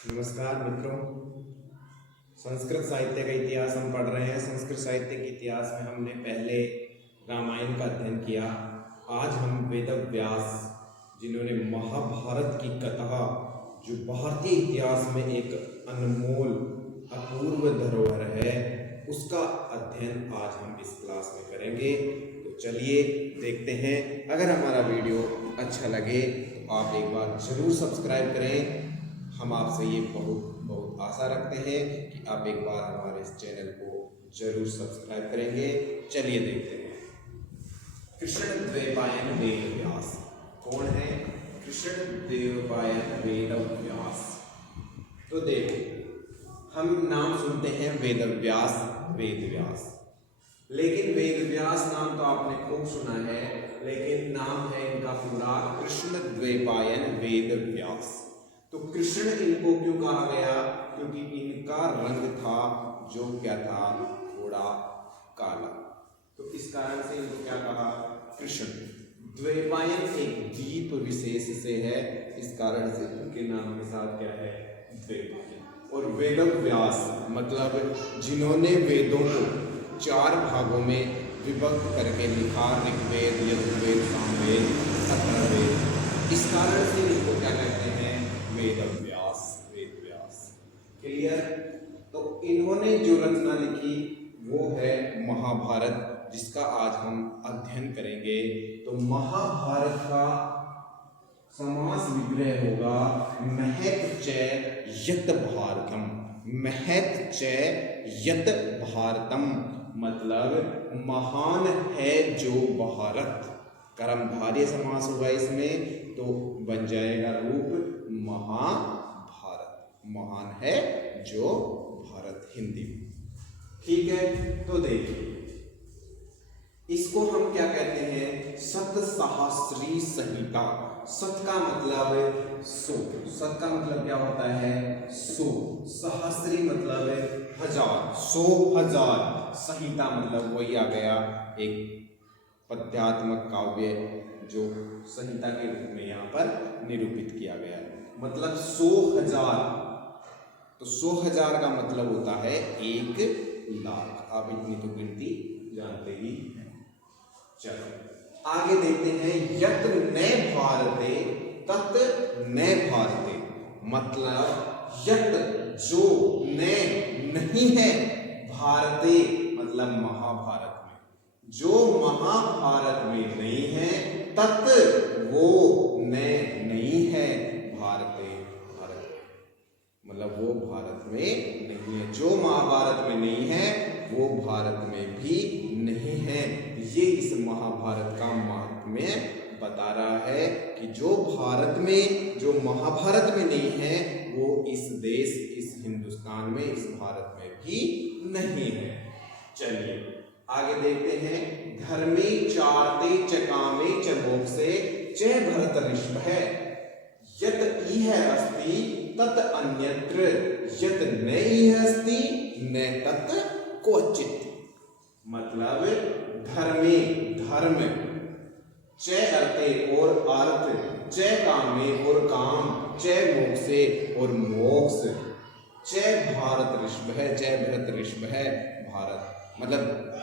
नमस्कार मित्रों। संस्कृत साहित्य का इतिहास हम पढ़ रहे हैं। संस्कृत साहित्य के इतिहास में हमने पहले रामायण का अध्ययन किया। आज हम वेदव्यास, जिन्होंने महाभारत की कथा, जो भारतीय इतिहास में एक अनमोल अपूर्व धरोहर है, उसका अध्ययन आज हम इस क्लास में करेंगे। तो चलिए देखते हैं। अगर हमारा वीडियो अच्छा लगे तो आप एक बार जरूर सब्सक्राइब करें। हम आपसे ये बहुत आशा रखते हैं कि आप एक बार हमारे इस चैनल को जरूर सब्सक्राइब करेंगे। चलिए देखते हैं। कृष्णद्वैपायन वेदव्यास कौन है? कृष्णद्वैपायन वेदव्यास। तो देखो, हम नाम सुनते हैं वेदव्यास, लेकिन वेदव्यास नाम तो आपने खूब सुना है, लेकिन नाम है इनका पूरा कृष्णद्वैपायन वेदव्यास। तो कृष्ण इनको क्यों कहा गया? क्योंकि इनका रंग था जो क्या था, थोड़ा काला, तो इस कारण से इनको क्या कहा? कृष्ण। द्वैपायन एक द्वीप विशेष से है, इस कारण से उनके नाम के साथ क्या है? द्वैपायन। और वेदव्यास मतलब जिन्होंने वेदों को 4 भागों में विभक्त करके लिखा, ऋग्वेद, यजुर्वेद, सामवेद, अथर्ववेद, इस कारण से इनको क्या कहते हैं? वेदव्यास। क्लियर? तो इन्होंने जो रचना लिखी वो है महाभारत, जिसका आज हम अध्ययन करेंगे। तो महाभारत का समास विग्रह होगा महत च यत भारतम। महत च यत भारतम मतलब महान है जो भारत। कर्मधारय समास होगा इसमें, तो बन जाएगा रूप महाभारत। महान है जो भारत, हिंदी में। ठीक है, तो देखिए इसको हम क्या कहते हैं? सत सहस्री संहिता। सत का मतलब 100, सत का मतलब क्या होता है? 100। सहस्री मतलब 1000, 100,000। संहिता मतलब वही आ गया, एक पद्यात्मक काव्य जो संहिता के रूप में यहाँ पर निरूपित किया गया, मतलब 100,000। तो 100,000 का मतलब होता है 1,00,000। आप इतनी तो गिनती जानते ही हैं। चलो आगे देखते हैं। यत न भारते तत् न भारते मतलब यत जो न नहीं है, भारते मतलब महाभारत में, जो महाभारत में नहीं है, तत् वो न नहीं है भारते, भारत मतलब वो भारत में नहीं है। जो महाभारत में नहीं है वो भारत में भी नहीं है। ये इस महाभारत का महात्म्य बता रहा है कि जो भारत में, जो महाभारत में नहीं है, वो इस देश, इस हिंदुस्तान में, इस भारत में भी नहीं है। चलिए आगे देखते हैं। धर्मे चारते चकामे च मोक्षे च भरत ऋषभ है। यत इह अस्ति तत् अन्यत्र यत न इह अस्ति न तत् क्वचित्। मतलब धर्मे धर्म, च अर्थे और अर्थ, च कामे और काम, च मोक्षे और मोक्ष, च भारत ऋषभ है, च भरत ऋषभ है भारत। मतलब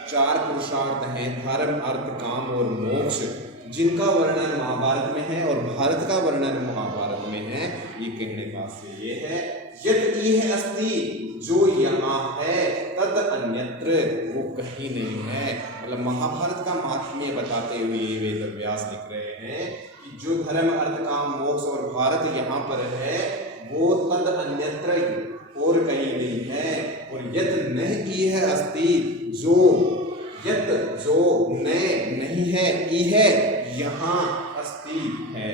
4 पुरुषार्थ हैं, धर्म, अर्थ, काम और मोक्ष, जिनका वर्णन महाभारत में है और भारत का वर्णन महाभारत में है। ये कहने का से ये है, यत इह अस्ति जो यहाँ है, तद अन्यत्र वो कहीं नहीं है। मतलब महाभारत का महात्म्य बताते हुए वेदव्यास लिख रहे हैं कि जो धर्म, अर्थ, काम, मोक्ष और भारत यहाँ पर है, वो तद अन्यत्र और कहीं नहीं है। और यत न इह अस्ति जो, यत जो न नहीं है, इह यहाँ अस्ति है,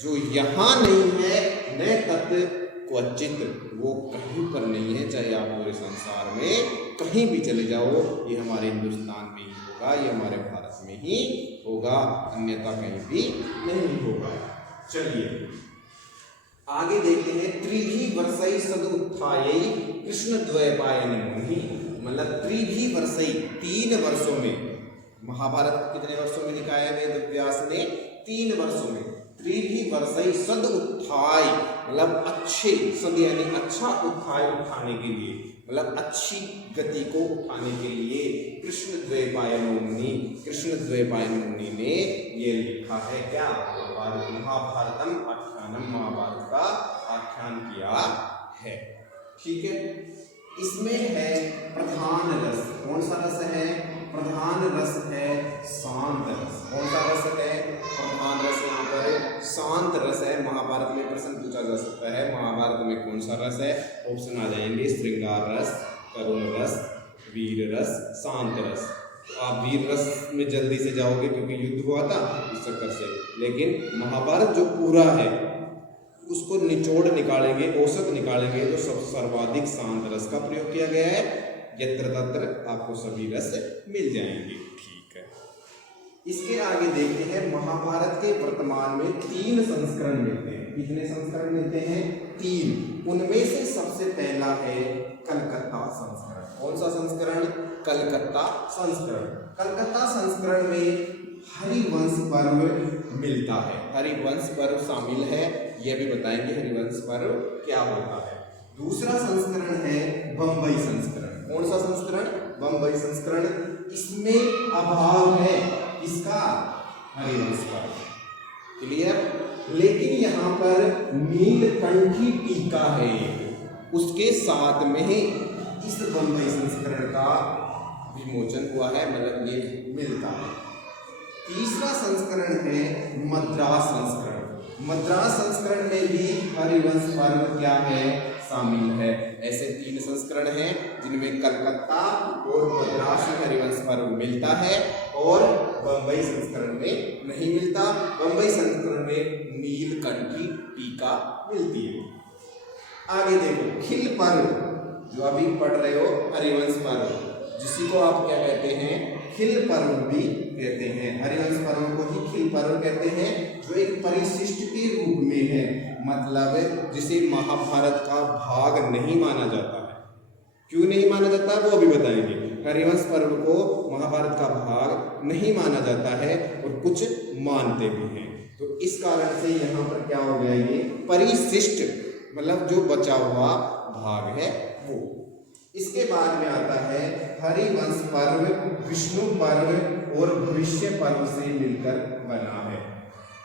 जो यहाँ नहीं है, न तत् क्वचित वो कहीं पर नहीं है। चाहे आप पूरे संसार में कहीं भी चले जाओ, ये हमारे हिंदुस्तान में ही होगा, ये हमारे भारत में ही होगा, अन्यथा कहीं भी नहीं होगा। चलिए आगे देखते हैं। त्रिभी वर्षै सदुत्थायै कृष्णद्वैपायन मुनि। मतलब त्रिभी वर्षै 3 वर्षों में, महाभारत कितने वर्षों में लिखा है वेदव्यास ने? 3 वर्षों में। त्रिभी वर्षै सदुत्थाय मतलब अच्छे संधि यानी अच्छा उत्थाय उठाने के लिए, मतलब अच्छी गति को उठाने के लिए कृष्णद्वैपायन मुनि ने ये लिखा है क्या, महाभारतम आख्यानम, महाभारत का आख्यान किया है। ठीक है, इसमें है प्रधान रस। कौन सा रस है? प्रधान रस है शांत रस। कौन सा रस है? प्रधान रस यहाँ पर शांत रस है। महाभारत में प्रश्न पूछा जा सकता है, महाभारत में कौन सा रस है? ऑप्शन आ जाएंगे श्रृंगार रस, करुण रस, वीर रस, शांत रस। आप वीर रस में जल्दी से जाओगे क्योंकि युद्ध हुआ था इस चक्कर से, लेकिन महाभारत जो पूरा है उसको निचोड़ निकालेंगे, औसत निकालेंगे तो सब सर्वाधिक शांत रस का प्रयोग किया गया है। यत्र तत्र आपको सभी रस मिल जाएंगे। ठीक है, इसके आगे देखते हैं महाभारत के वर्तमान में 3 संस्करण मिलते हैं। कितने संस्करण मिलते हैं? 3। उनमें से सबसे पहला है कलकत्ता संस्करण। कौन सा संस्करण? कलकत्ता संस्करण। कलकत्ता संस्करण में हरिवंश पर्व मिलता है। हरिवंश पर्व शामिल है, यह भी बताएंगे हरिवंश पर्व क्या होता है। दूसरा संस्करण है बंबई संस्करण। कौन सा संस्करण? बंबई संस्करण। इसमें अभाव है इसका हरिवंश पर्व। क्लियर? लेकिन यहाँ पर नीलकंठी टीका है, उसके साथ में ही इस बंबई संस्करण का विमोचन हुआ है, मतलब ये मिलता है। तीसरा संस्करण है मद्रास संस्करण। मद्रास संस्करण में भी हरिवंश पर्व क्या है? शामिल है। ऐसे 3 संस्करण हैं जिनमें कलकत्ता और मद्रास में हरिवंश पर्व मिलता है और बंबई संस्करण में नहीं मिलता। बंबई संस्करण में नीलकंठी टीका मिलती है। आगे देखो खिल पर्व, जो अभी पढ़ रहे हो हरिवंश पर्व, जिसी को आप क्या कहते हैं? खिल पर्व भी कहते हैं। हरिवंश पर्व को ही खिल पर्व कहते हैं, जो एक परिशिष्ट के रूप में है, मतलब जिसे महाभारत का भाग नहीं माना जाता है। क्यों नहीं माना जाता है वो अभी बताएंगे। हरिवंश पर्व को महाभारत का भाग नहीं माना जाता है और कुछ मानते भी हैं, तो इस कारण से यहाँ पर क्या हो गया? ये परिशिष्ट, मतलब जो बचा हुआ भाग है वो। इसके बाद में आता है हरिवंश पर्व विष्णु पर्व और भविष्य पर्व से मिलकर बना है।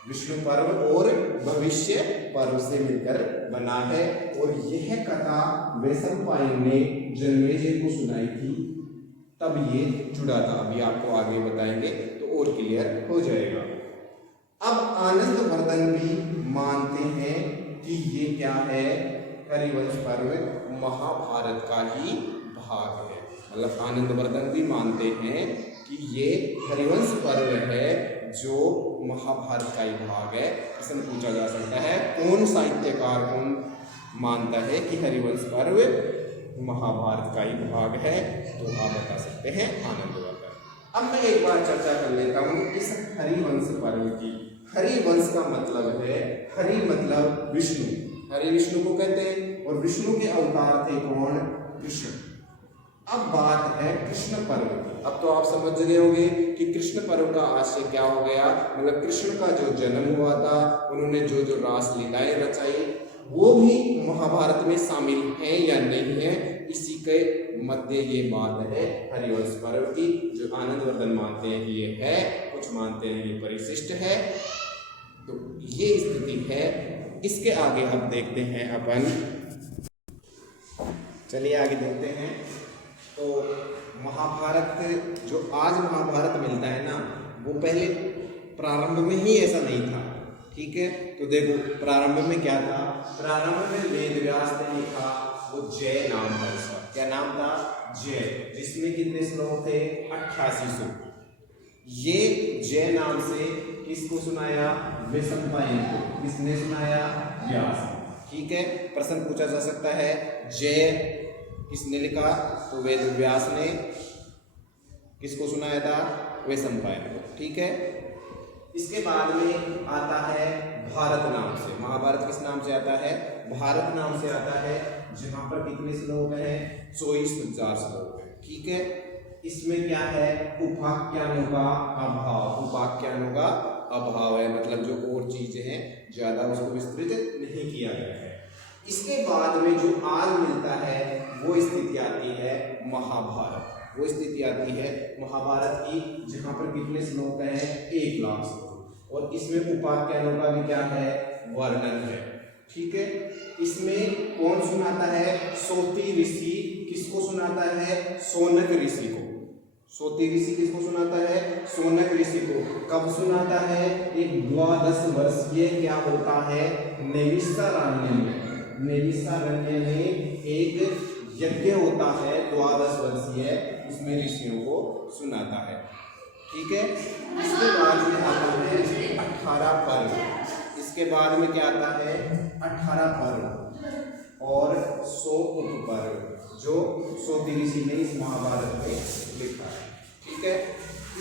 विष्णु पर्व और भविष्य पर्व से मिलकर बना है, और यह कथा वैशंपायन ने जन्मेजय को सुनाई थी, तब ये जुड़ा था। अभी आपको आगे बताएंगे तो और क्लियर हो जाएगा। अब आनंदवर्धन भी मानते हैं कि ये क्या है? हरिवंश पर्व महाभारत का ही भाग है। मतलब आनंदवर्धन भी मानते हैं कि ये हरिवंश पर्व है जो महाभारत का ही भाग है। प्रश्न पूछा जा सकता है कौन साहित्यकार कौन मानता है कि हरिवंश पर्व महाभारत का ही भाग है? तो आप बता सकते हैं आनंदवर्धन। अब मैं एक बार चर्चा कर लेता हूँ इस हरिवंश पर्व की। हरिवंश का मतलब है, हरि मतलब विष्णु, हरि विष्णु को कहते हैं, और विष्णु के अवतार थे कौन? कृष्ण। अब बात है कृष्ण पर्व की। अब तो आप समझ गए होंगे कि कृष्ण पर्व का आशय क्या हो गया। मतलब कृष्ण का जो जन्म हुआ था, उन्होंने जो जो रास लीलाएं रचाई, वो भी महाभारत में शामिल है या नहीं है, इसी के मध्य ये बात है हरिवंश पर्व की, जो आनंदवर्धन मानते हैं कि ये है, कुछ मानते हैं ये परिशिष्ट है। तो ये स्थिति है। इसके आगे हम देखते हैं अपन, चलिए आगे देखते हैं। तो महाभारत, जो आज महाभारत मिलता है ना, वो पहले प्रारंभ में ही ऐसा नहीं था। ठीक है, तो देखो प्रारंभ में क्या था? प्रारंभ में वेद व्यास ने लिखा, वो जय नाम था इसका। क्या नाम था? जय, जिसमें कितने श्लोक थे? 8800। ये जय नाम से किसको सुनाया? वैशंपायन को। किसने सुनाया? व्यास। ठीक है, प्रश्न पूछा जा सकता है जय किसने लिखा? तो वेद व्यास ने। किसको सुनाया था? वैशंपायन को। ठीक है, इसके बाद में आता है भारत नाम से। महाभारत किस नाम से आता है? भारत नाम से आता है, जहां पर कितने श्लोक हैं? 24,000 श्लोक है। ठीक है, इसमें क्या है? उपाख्यानों का अभाव। उपाख्यानों का अभाव है, मतलब जो और चीजें हैं ज्यादा उसको विस्तृत नहीं किया गया है। इसके बाद में जो आज मिलता है वो स्थिति आती है महाभारत। वो स्थिति आती है महाभारत की, जहां पर कितने श्लोक हैं? 1 लाख श्लोक। और इसमें उपाख्यानों का भी क्या है? वर्णन है। ठीक है, इसमें कौन सुनाता है? सोती ऋषि। किसको सुनाता है? शौनक ऋषि को। सोती ऋषि किसको सुनाता है? शौनक ऋषि को। कब सुनाता है? एक 12 वर्षीय क्या होता है? नैमिषारण्य में। नैमिषारण्य में एक यज्ञ होता है 12 वर्षीय, उसमें ऋषियों को सुनाता है। ठीक है, इसके बाद में आता है 18 पर्व। इसके बाद में क्या आता है? 18 पर्व और 100 उपपर्व, जो सोती ऋषि ने इस महाभारत में लिखा है। ठीक है,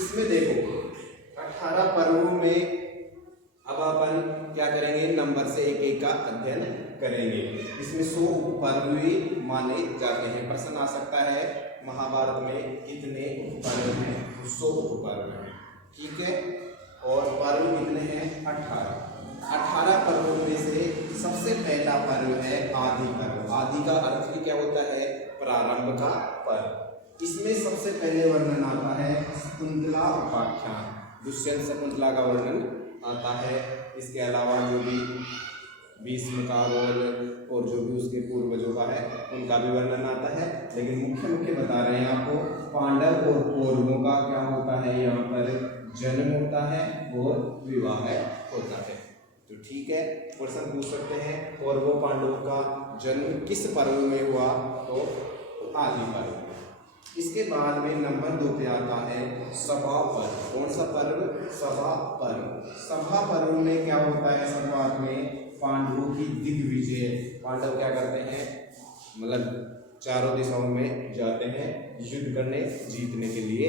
इसमें देखो 18 पर्वों में अब अपन क्या करेंगे? नंबर से एक एक का अध्ययन करेंगे। इसमें 100 उपपर्व भी माने जाते हैं। प्रश्न आ सकता है महाभारत में कितने उपपर्व हैं? 100 उपपर्व हैं। ठीक है, और पर्व कितने हैं? 18। 18 पर्वों में से सबसे पहला पर्व है आदि पर्व। आदि का अर्थ भी क्या होता है? प्रारंभ का पर्व। इसमें सबसे पहले वर्णन आता है शकुंतला उपाख्यान। दुष्यंत शकुंतला का वर्णन आता है। इसके अलावा जो भी भीष्म का और जो भी उसके पूर्वजों का है उनका भी वर्णन आता है, लेकिन मुख्य बता रहे हैं आपको। पांडव और कौरवों का क्या होता है? यहाँ पर जन्म होता है और विवाह होता है। तो ठीक है, प्रश्न पूछ सकते हैं कौरवों पांडवों का जन्म किस पर्व में हुआ? तो आदि पर्व। इसके बाद में नंबर 2 पे आता है सभा पर्व। कौन सा पर्व? सभा पर्व। सभा पर्व में क्या होता है? शुरुआत में पांडवों की दिग्विजय। पांडव क्या करते हैं? मतलब चारों दिशाओं में जाते हैं युद्ध करने, जीतने के लिए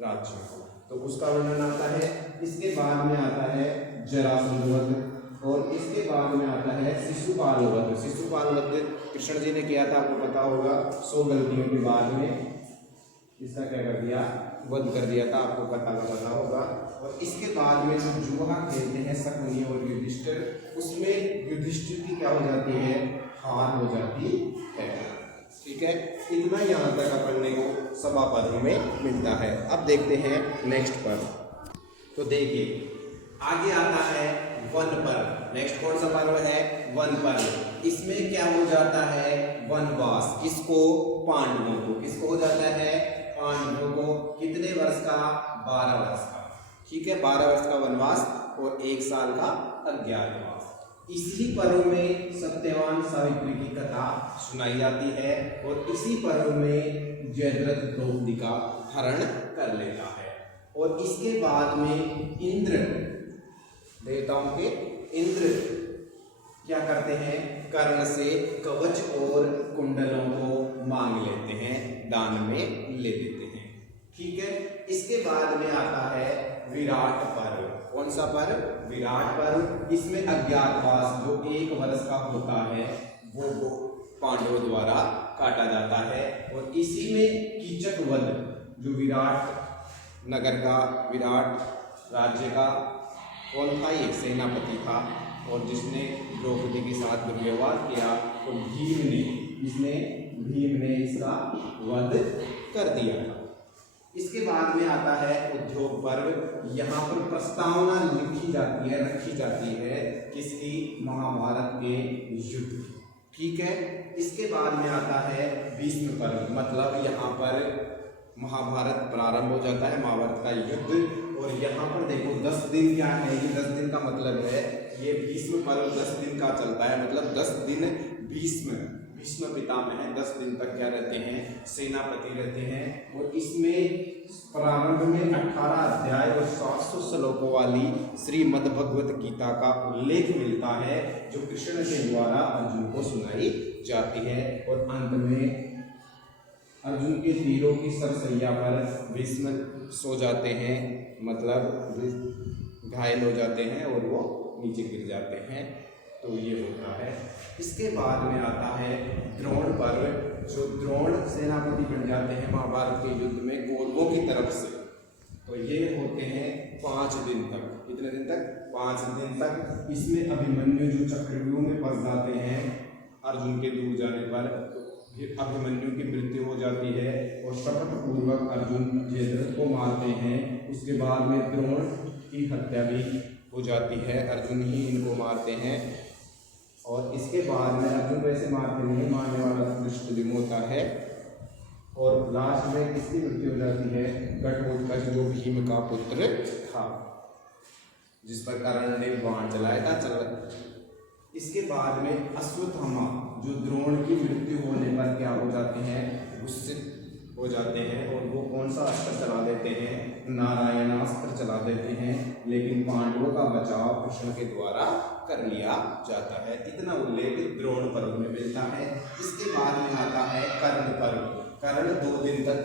राज्य को, तो उसका वर्णन आता है। इसके बाद में आता है जरासंध वध, और इसके बाद में आता है शिशुपाल वध। शिशुपाल वध कृष्ण जी ने किया था, आपको पता होगा। 100 गलतियों के बाद में इसका क्या कर दिया? वध कर दिया था, आपको पता होगा। और इसके बाद में जो जुआ खेलते हैं शकुनी और युधिष्ठिर, उसमें युधिष्ठिर की क्या हो जाती है? हार हो जाती है। ठीक है, इतना यहाँ तक पढ़ने को सभा पर्व में मिलता है। अब देखते हैं नेक्स्ट पर्व। तो देखिए आगे आता है वन पर्व। नेक्स्ट कौन सा पर्व है? वन पर्व। इसमें क्या हो जाता है? वनवास। किसको? पांडवों को। किसको हो जाता है? पांडवों को। कितने वर्ष का? 12 वर्ष का। ठीक है, 12 वर्ष का वनवास और 1 साल का अज्ञातवास। इसी पर्व में सत्यवान सावित्री की कथा सुनाई जाती है, और इसी पर्व में जयद्रथ द्रौपदी का हरण कर लेता है। और इसके बाद में इंद्र, देवताओं के इंद्र क्या करते हैं? कर्ण से कवच और कुंडलों को मांग लेते हैं, दान में ले देते हैं। ठीक है, इसके बाद में आता है विराट पर्व। कौन सा पर्व? विराट पर्व। इसमें अज्ञातवास जो 1 वर्ष का होता है वो पांडवों द्वारा काटा जाता है। और इसी में कीचक वध, जो विराट नगर का, विराट राज्य का कौन था? एक सेनापति था, और जिसने द्रौपदी के साथ दुर्व्यवहार किया, तो भीम ने इसका वध कर दिया था। इसके बाद में आता है उद्योग पर्व। यहाँ पर प्रस्तावना रखी जाती है किसकी? महाभारत के युद्ध की। ठीक है, इसके बाद में आता है भीष्म पर्व। मतलब यहाँ पर महाभारत प्रारंभ हो जाता है, महाभारत का युद्ध। और यहाँ पर देखो 10 दिन क्या है? ये 10 दिन का मतलब है ये भीष्म पर्व 10 दिन का चलता है। मतलब 10 दिन भीष्म पितामह है, 10 दिन तक क्या रहते हैं? सेनापति रहते हैं। और इसमें प्रारंभ में 18 अध्याय और 700 श्लोकों वाली श्रीमद् भगवत गीता का उल्लेख मिलता है, जो कृष्ण के द्वारा अर्जुन को सुनाई जाती है। और अंत में अर्जुन के तीरों की सरसैया पर भीष्म सो जाते हैं, मतलब घायल हो जाते हैं और वो नीचे गिर जाते हैं। तो ये होता है। इसके बाद में आता है द्रोण पर्व, जो द्रोण सेनापति बन जाते हैं महाभारत के युद्ध में कौरवों की तरफ से। तो ये होते हैं 5 दिन तक। कितने दिन तक? 5 दिन तक। इसमें अभिमन्यु जो चक्रव्यूह में फंस जाते हैं, अर्जुन के दूर जाने पर अभिमन्यु की मृत्यु हो जाती है और शपथपूर्वक अर्जुन जयद्रथ को मारते हैं। उसके बाद में द्रोण की हत्या भी हो जाती है, अर्जुन ही इनको मारते हैं। और इसके बाद में अर्जुन को ऐसे मारते नहीं, मारने वाला धृष्टद्युम्न होता है। और लास्ट में किसकी मृत्यु हो जाती है? घटोत्कच जो भीम का पुत्र था, जिस पर कर्ण ने बाण चलाया था। इसके बाद में अश्वत्थामा जो द्रोण की मृत्यु होने पर क्या हो जाते हैं? गुस्से हो जाते हैं और वो कौन सा अस्त्र चला देते हैं? नारायणास्त्र चला देते हैं। लेकिन पांडवों का बचाव कृष्ण के द्वारा कर लिया जाता है। इतना उल्लेख द्रोण पर्व में मिलता है। इसके बाद में आता है कर्ण पर्व। कर्ण 2 दिन तक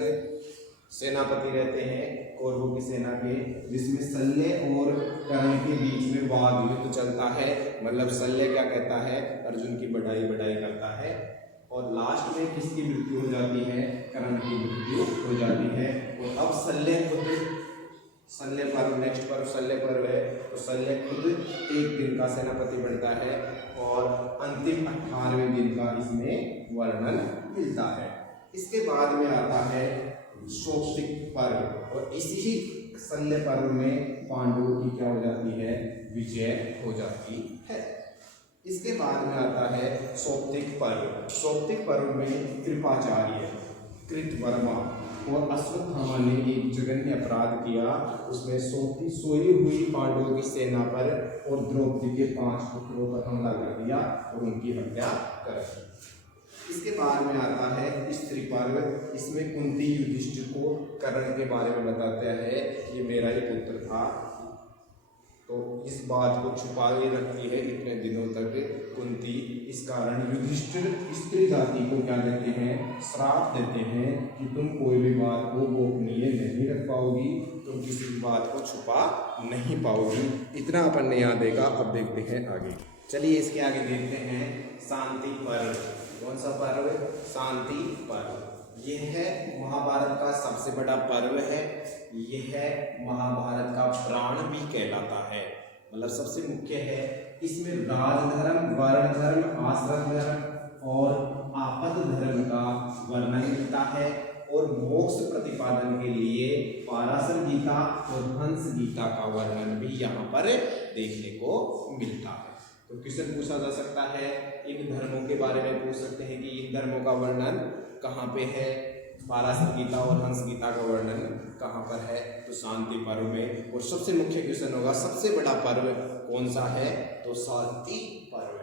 सेनापति रहते हैं कौरवों की सेना के, जिसमें शल्य और कर्ण के बीच में वाद युद्ध चलता है। मतलब शल्य क्या कहता है? अर्जुन की बढ़ाई करता है। और लास्ट में किसकी मृत्यु हो जाती है? कर्ण की मृत्यु हो जाती है। और अब शल्य पर्व, नेक्स्ट पर्व शल्य पर्व है। तो शल्य खुद 1 दिन का सेनापति बनता है और अंतिम 18वें दिन का इसमें वर्णन मिलता है। इसके बाद में आता है सौप्तिक पर्व और इसी शल्य पर्व में पांडवों की क्या हो जाती है? विजय हो जाती है। इसके बाद में आता है सौप्तिक पर्व। सौप्तिक पर्व में कृपाचार्य, कृतवर्मा और अश्वत्थामा ने एक जघन्य अपराध किया। उसमें सोई हुई पांडवों की सेना पर और द्रौपदी के 5 पुत्रों पर हमला कर दिया और उनकी हत्या कर दी। इसके बाद में आता है स्त्री पर्व। इसमें कुंती युधिष्ठिर को कर्ण के बारे में बताते हैं, ये मेरा ही पुत्र था। तो इस बात को छुपा के रखती है इतने दिनों तक कुंती। इस कारण युधिष्ठिर स्त्री जाति को क्या देते हैं? श्राप देते हैं कि तुम कोई भी बात को गोपनीय नहीं रख पाओगी, तुम किसी भी बात को छुपा नहीं पाओगी। इतना अपन ने यहाँ देखा। अब देखते हैं आगे। चलिए इसके आगे देखते हैं शांति पर्व। कौन सा पर्व? शांति पर्व। यह है महाभारत का सबसे बड़ा पर्व है। यह है महाभारत का प्राण भी कहलाता है, मतलब सबसे मुख्य है। इसमें राजधर्म, वर्ण धर्म, आश्रम धर्म और आपद धर्म का वर्णन मिलता है। और मोक्ष प्रतिपादन के लिए पाराशर गीता और हंस गीता का वर्णन भी यहाँ पर देखने को मिलता है। तो क्वेश्चन पूछा जा सकता है, इन धर्मों के बारे में पूछ सकते हैं कि इन धर्मों का वर्णन कहाँ पे है? पाराशर गीता और हंस गीता का वर्णन कहाँ पर है? तो शांति पर्व में। और सबसे मुख्य क्वेश्चन होगा, सबसे बड़ा पर्व कौन सा है? तो शांति पर्व है।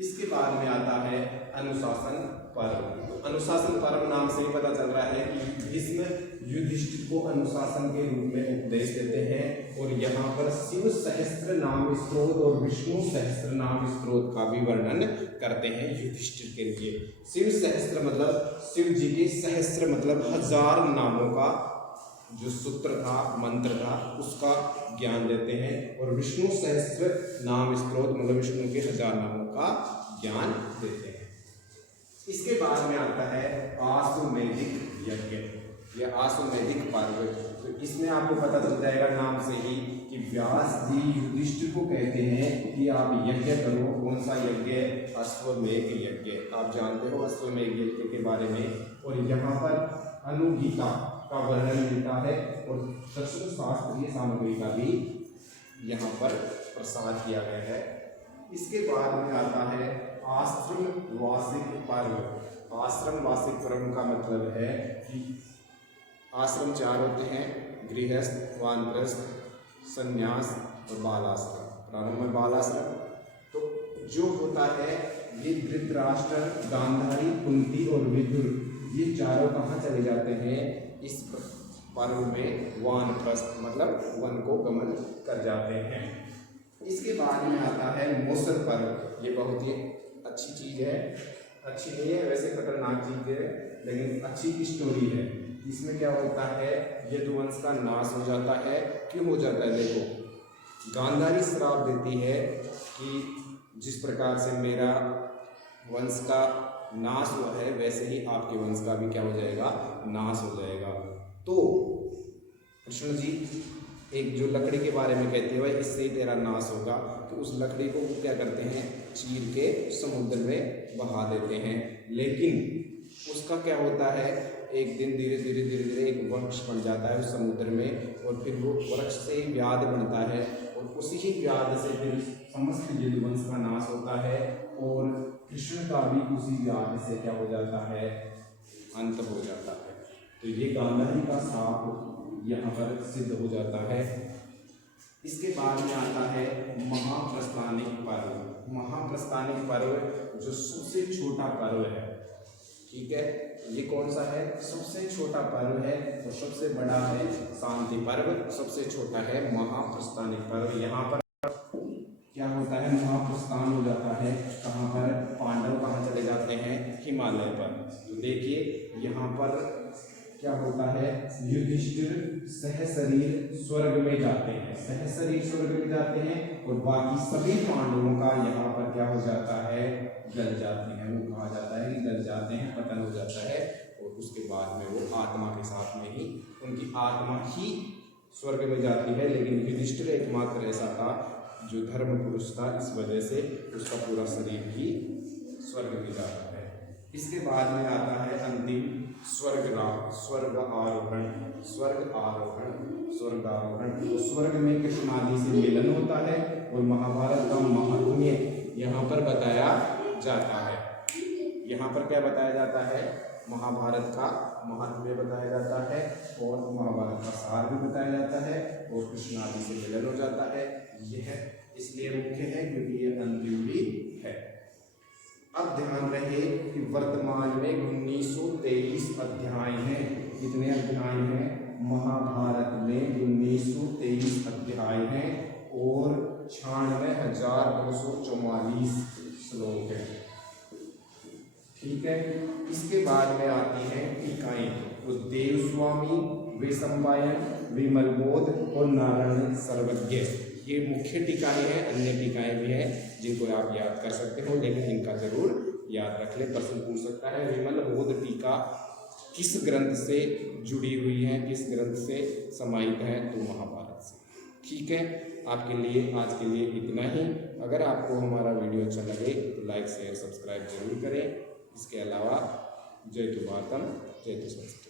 इसके बाद में आता है अनुशासन पर्व। तो अनुशासन पर्व नाम से ही पता चल रहा है कि भीष्म युधिष्ठिर को अनुशासन के रूप में उपदेश देते हैं। और यहाँ पर शिव सहस्त्र नाम स्तोत्र और विष्णु सहस्त्र नाम स्तोत्र का भी वर्णन करते हैं युधिष्ठिर के लिए। शिव सहस्त्र मतलब शिव जी के सहस्त्र मतलब 1000 नामों का जो सूत्र था, मंत्र था, उसका ज्ञान देते हैं। और विष्णु सहस्त्र नाम स्तोत्र मतलब विष्णु के 1000 नामों का ज्ञान देते हैं। इसके बाद में आता है आश्वमेधिक यज्ञ। यह आश्वमेधिक पर्व। तो इसमें आपको पता चल जाएगा नाम से ही कि व्यास जी युधिष्ठिर को कहते हैं कि आप यज्ञ करो। कौन सा यज्ञ? अश्वमेध यज्ञ। आप जानते हो अश्वमेध यज्ञ के बारे में। और यहाँ पर अनुगीता का वर्णन मिलता है और शस्त्र शास्त्रीय सामग्री का भी यहाँ पर प्रसाद किया गया है। इसके बाद में आता है आश्रम वासिक पर्व। आश्रम वासिक पर्व का मतलब है कि आश्रम 4 होते हैं, गृहस्थ, वानप्रस्थ, संन्यास और बालाश्रम। प्रारंभ में बालाश्रम तो जो होता है ये धृतराष्ट्र, गांधारी, कुंती और विदुर, ये चारों कहाँ चले जाते हैं? इस पर्व में वानप्रस्थ मतलब वन को गमन कर जाते हैं। इसके बाद में आता है मौसर पर्व। ये बहुत ही अच्छी चीज़ है, अच्छी नहीं है वैसे, खतरनाक चीज़ है लेकिन अच्छी स्टोरी है। इसमें क्या होता है? यदुवंश का नाश हो जाता है। क्यों हो जाता है? देखो, गांधारी श्राप देती है कि जिस प्रकार से मेरा वंश का नाश हुआ है वैसे ही आपके वंश का भी क्या हो जाएगा? नाश हो जाएगा। तो कृष्ण जी एक जो लकड़ी के बारे में कहते हैं इससे ही तेरा नाश होगा। तो उस लकड़ी को वो क्या करते हैं, चीर के समुद्र में बहा देते हैं। लेकिन उसका क्या होता है, एक दिन धीरे धीरे धीरे धीरे एक वृक्ष बन जाता है उस समुद्र में, और फिर वो वृक्ष से ही व्याध बनता है, और उसी ही व्याध से फिर समस्त यदुवंश का नाश होता है, और कृष्ण का भी उसी व्याध से क्या हो जाता है, अंत हो जाता है। तो ये गांधारी का शाप यहाँ पर सिद्ध हो जाता है। इसके बाद में आता है महाप्रस्थानिक पर्व। महाप्रस्थानिक पर्व जो सबसे छोटा पर्व है, ठीक है, ये कौन सा है, सबसे छोटा पर्व है, और सबसे बड़ा है शांति पर्व, सबसे छोटा है महाप्रस्थानिक पर्व। यहाँ पर क्या होता है, महाप्रस्थान हो जाता है, कहाँ पर, पांडव कहाँ चले जाते हैं, हिमालय पर। तो देखिए यहाँ पर क्या होता है, युधिष्ठिर सहशरीर स्वर्ग में जाते हैं, सहशरीर स्वर्ग में जाते हैं, और बाकी सभी पांडवों का यहाँ पर क्या हो जाता है, गल जाते हैं। वो कहा जाता है कि गल जाते हैं, पतन हो जाता है, और उसके बाद में वो आत्मा के साथ में ही, उनकी आत्मा ही स्वर्ग में जाती है। लेकिन युधिष्ठिर एकमात्र ऐसा था जो धर्म पुरुष था, इस वजह से उसका पूरा शरीर ही स्वर्ग में जाता है। इसके बाद में आता है अंतिम स्वर्ग आरोहण। तो स्वर्ग में कृष्ण आदि से मिलन होता है, और महाभारत का महात्म्य यहाँ पर बताया जाता है। यहाँ पर क्या बताया जाता है, महाभारत का महात्म्य बताया जाता है, और महाभारत का सार भी बताया जाता है, और कृष्ण आदि से मिलन हो जाता है। यह इसलिए मुख्य है क्योंकि यह अंतिम भी है। अब ध्यान रहे कि वर्तमान में 1923 अध्याय हैं। कितने अध्याय हैं, महाभारत में 1923 अध्याय हैं, और 96,244 श्लोक हैं, ठीक है। इसके बाद में आती हैं टीकाएं, तो देवस्वामी, वैशंपायन, विमलबोध और नारायण सर्वज्ञ, ये मुख्य टीकाएं हैं। अन्य टीकाएं भी हैं जिनको आप याद कर सकते हो, लेकिन इनका जरूर याद रख ले, प्रश्न पूछ सकता है। विमलबोध टीका किस ग्रंथ से जुड़ी हुई है, किस ग्रंथ से समाहित है, तो महाभारत से, ठीक है। आपके लिए आज के लिए इतना ही। अगर आपको हमारा वीडियो अच्छा लगे तो लाइक शेयर सब्सक्राइब जरूर करें। इसके अलावा जय तु भारतम, जय तु संस्कृत।